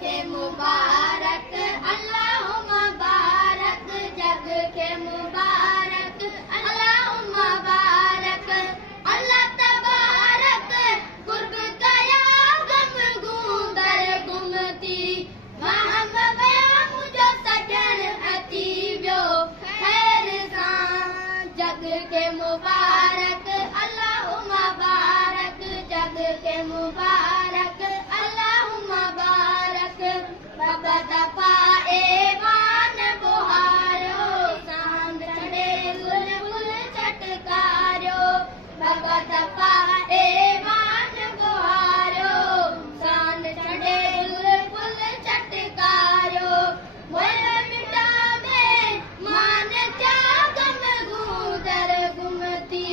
के मुबारक अल्लाहुम्मा बारक जग के मुबारक अल्लाहुम्मा बारक अल्लाह तबारक कुर्ब कया गम गूंदर गुमती महम वया मुझो सजन अची वियो खैर सां जग के मुबारक अल्लाहुम्मा बारक जग के मुबारक अल्लाहुम्मा बारक बाबा दफा एवान बुहारो सांद चढ़े गुल गुल चटकारो बाबा दफा एवान बुहारो सांद चढ़े गुल गुल चटकारो मोर मिटा में मान क्या गम गूंदर गुमती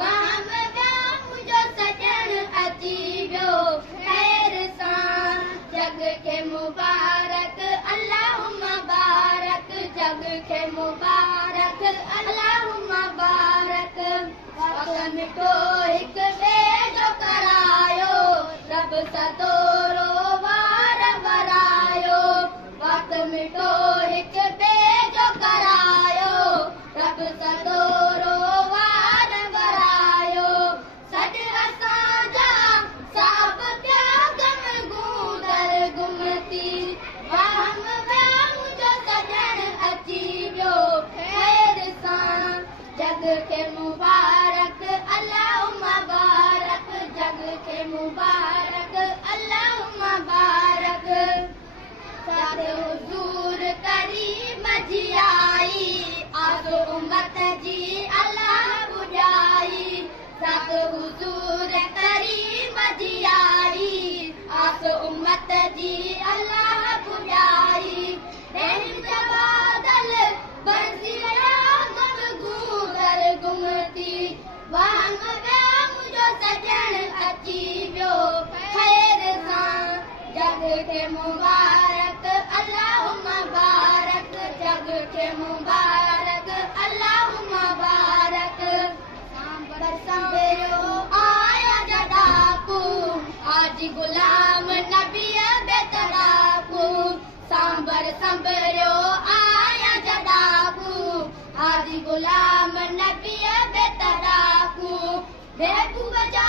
वहम व्या मुझो सजन अची वियो खैर सां जग के मुबारक अल्लाहुम्मा बारक जग के मुबारक अल्लाहुम्मा बारक वक़्त मिठो हिक ॿिए जो करायो रब सदोरो वार वरायो वक़्त मिठो हिक ॿिए जो करायो रब सदोरो वार वरायो सॾ असांजा साब पिया गम गूंदर गुमती वहम विया मुंहिंजो सजन अची वियो खैर सां जग के मुबारक अल्लाहुम्मा बारक जग के मुबारक अल्लाहुम्मा बारक साद हुजूर करीम जी आई आज़ो उम्मत जी अल्लाह बुझाई साद हुजूर करीम जी आई आज़ो उम्मत जी अल्लाह बुझाई रहम जवादल बरसिया गम गूंदर गुमती वहम व्या मुझो सजन अची वियो खैर सां जग के मुबारक अल्लाहुम्मा बारक जग के मुबारक अल्लाहुम्मा बारक सांबर संबरो आया जडाकू आज गुलाम नबी बेतड़ाकू सांबर संबरो आया जडाकू आज गुलाम नबी बेतड़ाकू महबूब जा